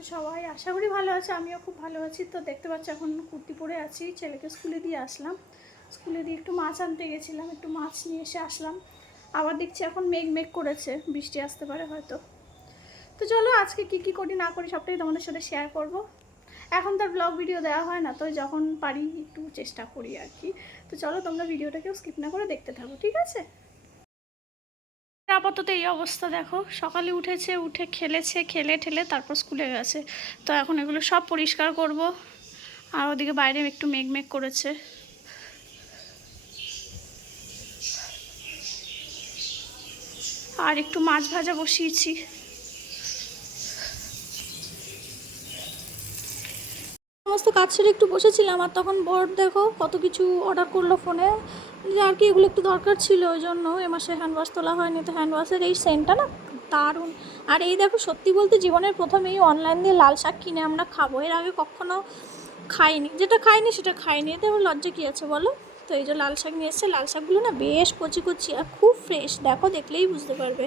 তো সবাই আশা করি ভালো আছে, আমিও খুব ভালো আছি। তো দেখতে পাচ্ছি এখন কুর্তি পরে আছি, ছেলেকে স্কুলে দিয়ে আসলাম। স্কুলে দিয়ে একটু মাছ আনতে গেছিলাম, একটু মাছ নিয়ে এসে আসলাম। আবার দেখছি এখন মেঘ মেঘ করেছে, বৃষ্টি আসতে পারে হয়তো। তো চলো আজকে কি কি করি না করি সবটাই তোমাদের সাথে শেয়ার করব। এখন তার ব্লগ ভিডিও দেওয়া হয় না, তো যখন পারি একটু চেষ্টা করি আর কি। তো চলো তোমরা ভিডিওটাকেও স্কিপ না করে দেখতে থাকো, ঠিক আছে? আপাতত এই অবস্থা দেখো। সকালে উঠেছে, উঠে খেলেছে, খেলে ঠেলে তারপর স্কুলে গেছে। তো এখন এগুলো সব পরিষ্কার করব। আর ওদিকে বাইরে একটু মেঘ মেঘ করেছে। আর একটু মাছ ভাজা বসিয়েছি। সমস্ত কাজ সেরে একটু বসেছিলাম, আর তখন বর দেখো কত কিছু অর্ডার করল ফোনে আর কি এগুলো একটু দরকার ছিল, ওই জন্য এ মাসে হ্যান্ডওয়াশ তোলা হয়নি, তো হ্যান্ডওয়াশের এই সেন্টটা না দারুণ। আর এই দেখো, সত্যি বলতে জীবনের প্রথম এই অনলাইন দিয়ে লাল শাক কিনে আমরা খাব। এর আগে কখনো খাইনি, যেটা খাইনি সেটা খাইনি। এতে আমার লজ্জা কী আছে বলো? তো এই যে লাল শাক নিয়ে এসছে, লাল শাকগুলো না বেশ কচি কচি আর খুব ফ্রেশ দেখো, দেখলেই বুঝতে পারবে।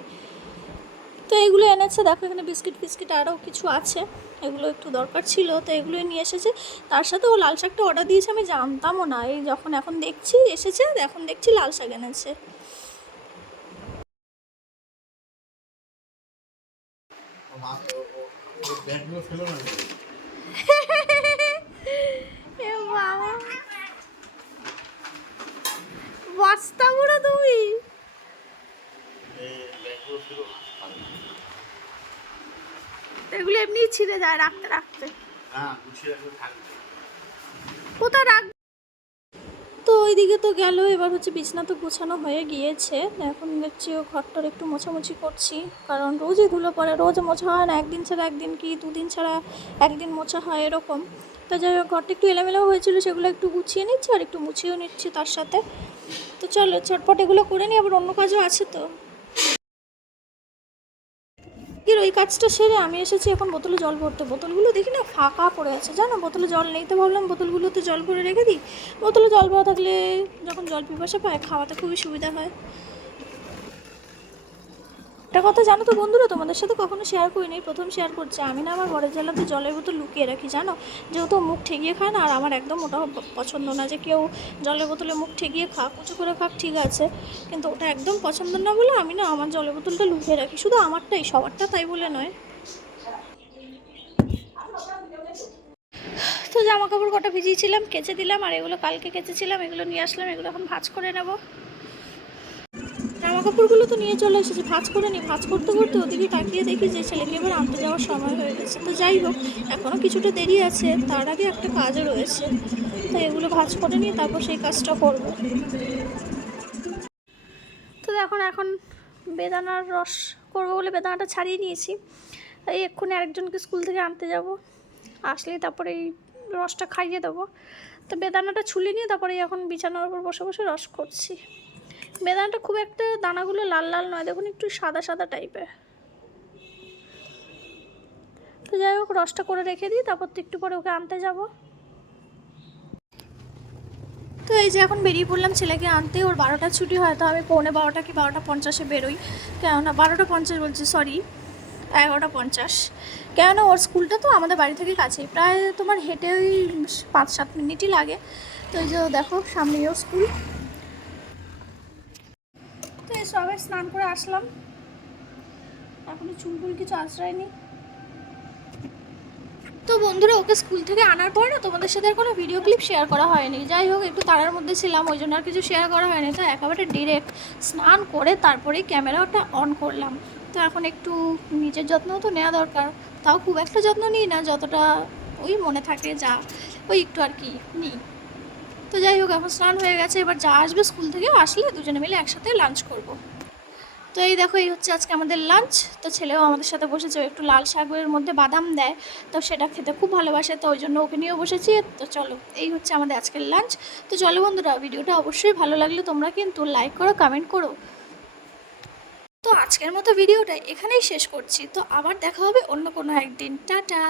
তো এগুলো এনেছে, দেখো এখানে বিস্কিট ফিস্কিট আরও কিছু আছে। এগুলো একটু দরকার ছিল, তো এগুলো নিয়ে এসেছে। তার সাথে ও লাল শাকটা অর্ডার দিয়েছে, আমি জানতামও না। এই যখন এখন দেখছি, এসেছে, এখন দেখছি লাল শাক এনেছে। বাবা। তুমি এই ব্যাগগুলো ফেলো না এগুলো এমনি ছিঁড়ে যায় রাখতে রাখতে। থাকবে। কোথায় রাখ তো ওইদিকে তো গেল এবার হচ্ছে বিছনা তো গোছানো হয়ে গিয়েছে। এখন দেখছি ও ঘরটার একটু মোছামুছি করছি। কারণ রোজই ধুলো পড়ে রোজ মোছা হয় না একদিন ছাড়া একদিন কি দুদিন ছাড়া একদিন মোছা হয় এরকম। তো যাই হোক ঘরটা একটু এলোমেলো হয়েছিল সেগুলো একটু গুছিয়ে নিচ্ছি আর একটু মুছিয়েও নিচ্ছি তার সাথে। তো চলো চটপট এগুলো করে নিই আবার অন্য কাজও আছে তো। এর ওই কাজটা সেরে আমি এসেছি এখন বোতলে জল ভরতে। বোতলগুলো দেখি না ফাঁকা পড়ে আছে, জানো? বোতলে জল নেই তো ভাবলাম বোতলগুলোতে জল ভরে রেখে দিই। বোতলে জল ভরা থাকলে যখন জল পিপাসা পায় খাওয়াতে খুবই সুবিধা হয়। একটা কথা জানো তো বন্ধুরা, তোমাদের সাথে কখনো শেয়ার করিনি, প্রথম শেয়ার করছি। আমি না আমার বড় জেলাতে জলের বোতল লুকিয়ে রাখি, জানো? যেহেতু মুখ ঠেকিয়ে খায় না, আর আমার একদম ওটাও প- পছন্দ না যে কেউ জলের বোতলে মুখ ঠেকিয়ে খাক, উঁচু করে খাক, ঠিক আছে। কিন্তু ওটা একদম পছন্দ না বলে আমি না আমার জলের বোতলটা লুকিয়ে রাখি, শুধু আমারটাই, সবারটা তাই বলে নয়। তো জামা কাপড় কটা ভিজিয়েছিলাম, কেচে দিলাম, আর এগুলো কালকে কেচেছিলাম, এগুলো নিয়ে আসলাম, এগুলো এখন ভাজ করে নেব। কাপড়গুলো তো নিয়ে চলে এসেছি, ভাজ করে নিই ভাজ করতে করতে ওদিকে তাকিয়ে দেখি যে ছেলেকে এবার আনতে যাওয়ার সময় হয়ে গেছে। তো যাই হোক এখনও কিছুটা দেরি আছে, তার আগে একটা কাজও রয়েছে। তো এগুলো ভাজ করে নিয়ে তারপর সেই কাজটা করব। তো এখন এখন বেদানার রস করব বলে বেদানাটা ছাড়িয়ে নিয়েছি। এই এক্ষুনি আরেকজনকে স্কুল থেকে আনতে যাব। আসলেই তারপরে এই রসটা খাইয়ে দেবো। তো বেদানাটা ছুলে নিয়ে তারপরে এখন বিছানার উপর বসে বসে রস করছি। বেদানাটা খুব একটা দানাগুলো লাল লাল নয়, দেখুন একটু সাদা সাদা টাইপের তো যাই হোক, রসটা করে রেখে দিই, তারপর তো একটু পরে ওকে আনতে যাব। তো এই যে এখন বেরিয়ে পড়লাম ছেলেকে আনতে, ওর বারোটা ছুটি হয়, তো আমি পৌনে বারোটা কি বারোটা পঞ্চাশে বেরোই। কেননা, বারোটা পঞ্চাশ বলছি সরি এগারোটা পঞ্চাশ। কেননা, ওর স্কুলটা তো আমাদের বাড়ি থেকে কাছেই, প্রায় তোমার হেঁটে ওই পাঁচ সাত মিনিটই লাগে। তো এই যে দেখো সামনেও স্কুল। সবাই স্নান করে আসলাম। এখনও চুলকুল কিছু আশ্রয়নি। তো বন্ধুরা, ওকে স্কুল থেকে আনার পর না তোমাদের সাথে আর কোনো ভিডিও ক্লিপ শেয়ার করা হয়নি। যাই হোক, একটু তারার মধ্যে ছিলাম, ওই জন্য আর কিছু শেয়ার করা হয়নি। তো একেবারে ডিরেক্ট স্নান করে তারপরেই ক্যামেরাটা অন করলাম। তো এখন একটু নিজের যত্নও তো নেওয়া দরকার। তাও খুব একটা যত্ন নিই না, যতটা ওই মনে থাকে যা, ওই একটু আর কি নিই। তো যাই হোক, এখন স্নান হয়ে গেছে। এবার যা আসবে স্কুল থেকে আসলে দুজনে মিলে একসাথে লাঞ্চ করব। তো এই দেখো, এই হচ্ছে আজকে আমাদের লাঞ্চ তো ছেলেও আমাদের সাথে বসেছে একটু লাল শাকের মধ্যে বাদাম দেয়। তো সেটা খেতে খুব ভালোবাসে, তো ওই জন্য ওকে নিয়েও বসেছি। তো চলো, এই হচ্ছে আমাদের আজকের লাঞ্চ তো চলো বন্ধুরা, ভিডিওটা অবশ্যই ভালো লাগলে তোমরা কিন্তু লাইক করো কমেন্ট করো। তো আজকের মতো ভিডিওটা এখানেই শেষ করছি। তো আবার দেখা হবে অন্য কোনো একদিন। টাটা!